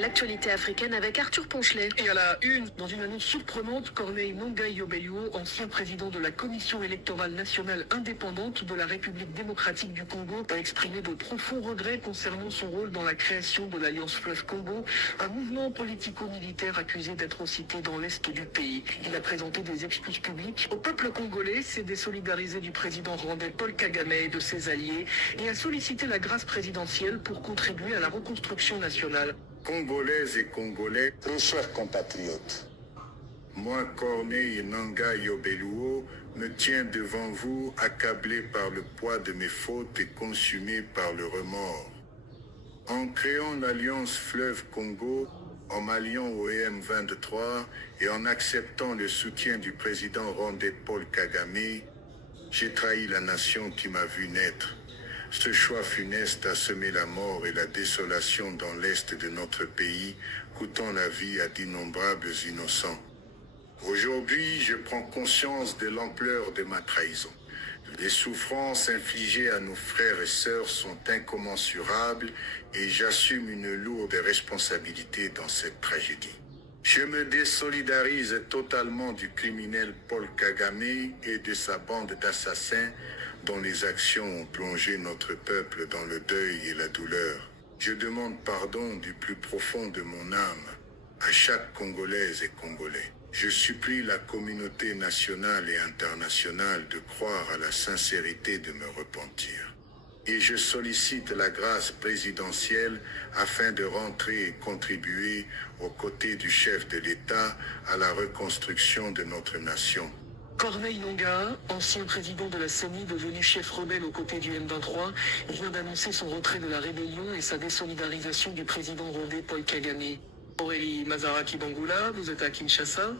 l'actualité africaine avec Arthur Ponchelet. Et à la une, dans une annonce surprenante, Corneille Nangaa Yobelluo, ancien président de la Commission électorale nationale indépendante de la République démocratique du Congo, a exprimé de profonds regrets concernant son rôle dans la création de l'Alliance Fleuve Congo, un mouvement politico-militaire accusé d'être cité dans l'est du pays. Il a présenté des excuses publiques au peuple congolais, s'est désolidarisé du président rwandais Paul Kagame et de ses alliés, et a sollicité la grâce présidentielle pour contribuer à la reconstruction nationale. Congolaises et Congolais, très chers compatriotes, moi, Corneille Nangaa Yobelluo, me tiens devant vous accablé par le poids de mes fautes et consumé par le remords. En créant l'Alliance Fleuve Congo, en m'alliant au M23 et en acceptant le soutien du président rwandais Paul Kagame, j'ai trahi la nation qui m'a vu naître. Ce choix funeste a semé la mort et la désolation dans l'est de notre pays, coûtant la vie à d'innombrables innocents. Aujourd'hui, je prends conscience de l'ampleur de ma trahison. Les souffrances infligées à nos frères et sœurs sont incommensurables et j'assume une lourde responsabilité dans cette tragédie. Je me désolidarise totalement du criminel Paul Kagame et de sa bande d'assassins dont les actions ont plongé notre peuple dans le deuil et la douleur. Je demande pardon du plus profond de mon âme à chaque Congolaise et Congolais. Je supplie la communauté nationale et internationale de croire à la sincérité de me repentir. Et je sollicite la grâce présidentielle afin de rentrer et contribuer aux côtés du chef de l'État à la reconstruction de notre nation. Corneille Nangaa, ancien président de la CENI devenu chef rebelle aux côtés du M23, vient d'annoncer son retrait de la rébellion et sa désolidarisation du président rwandais Paul Kagame. Aurélie Mazaraki-Bangula, vous êtes à Kinshasa.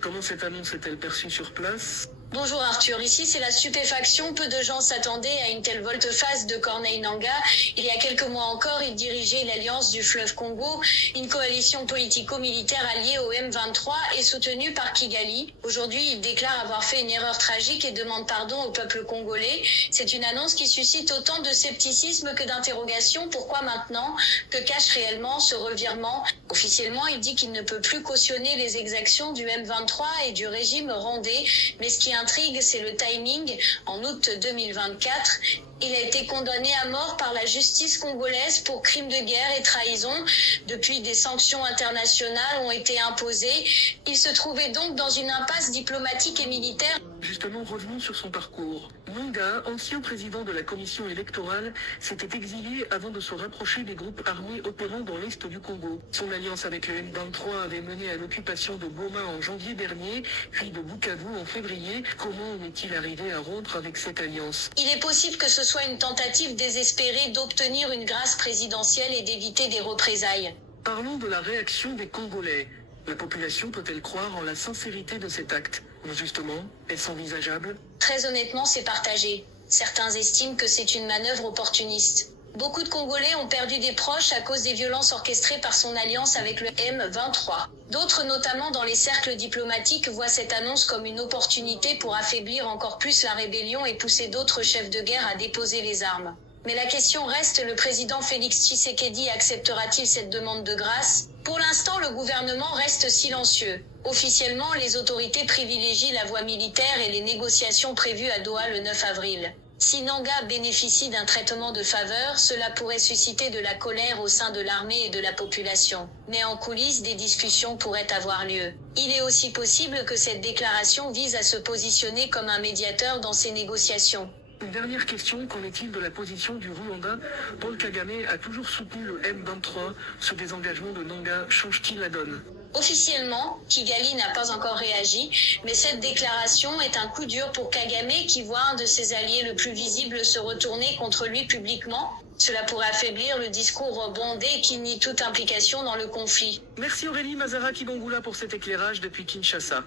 Comment cette annonce est-elle perçue sur place ? Bonjour Arthur, ici c'est la stupéfaction. Peu de gens s'attendaient à une telle volte-face de Corneille Nangaa. Il y a quelques mois encore, il dirigeait l'Alliance du Fleuve Congo, une coalition politico-militaire alliée au M23 et soutenue par Kigali. Aujourd'hui, il déclare avoir fait une erreur tragique et demande pardon au peuple congolais. C'est une annonce qui suscite autant de scepticisme que d'interrogations. Pourquoi maintenant ? Que cache réellement ce revirement ? Officiellement, il dit qu'il ne peut plus cautionner les exactions du M23 et du régime rwandais, mais ce qui intrigue, c'est le timing. En août 2024, il a été condamné à mort par la justice congolaise pour crimes de guerre et trahison. Depuis, des sanctions internationales ont été imposées. Il se trouvait donc dans une impasse diplomatique et militaire. Justement, revenons sur son parcours. Nangaa, ancien président de la commission électorale, s'était exilé avant de se rapprocher des groupes armés opérant dans l'est du Congo. Son alliance avec le M23 avait mené à l'occupation de Goma en janvier dernier, puis de Bukavu en février. Comment en est-il arrivé à rompre avec cette alliance ? Il est possible que ce soit une tentative désespérée d'obtenir une grâce présidentielle et d'éviter des représailles. Parlons de la réaction des Congolais. La population peut-elle croire en la sincérité de cet acte ? Justement, est-ce envisageable ? Très honnêtement, c'est partagé. Certains estiment que c'est une manœuvre opportuniste. Beaucoup de Congolais ont perdu des proches à cause des violences orchestrées par son alliance avec le M23. D'autres, notamment dans les cercles diplomatiques, voient cette annonce comme une opportunité pour affaiblir encore plus la rébellion et pousser d'autres chefs de guerre à déposer les armes. Mais la question reste, le président Félix Tshisekedi acceptera-t-il cette demande de grâce ? Pour l'instant, le gouvernement reste silencieux. Officiellement, les autorités privilégient la voie militaire et les négociations prévues à Doha le 9 avril. Si Nangaa bénéficie d'un traitement de faveur, cela pourrait susciter de la colère au sein de l'armée et de la population. Mais en coulisses, des discussions pourraient avoir lieu. Il est aussi possible que cette déclaration vise à se positionner comme un médiateur dans ces négociations. Une dernière question, qu'en est-il de la position du Rwanda ? Paul Kagame a toujours soutenu le M23. Ce désengagement de Nangaa change-t-il la donne ? Officiellement, Kigali n'a pas encore réagi, mais cette déclaration est un coup dur pour Kagame qui voit un de ses alliés le plus visible se retourner contre lui publiquement. Cela pourrait affaiblir le discours rwandais qui nie toute implication dans le conflit. Merci Aurélie Mazaraki-Bangula pour cet éclairage depuis Kinshasa.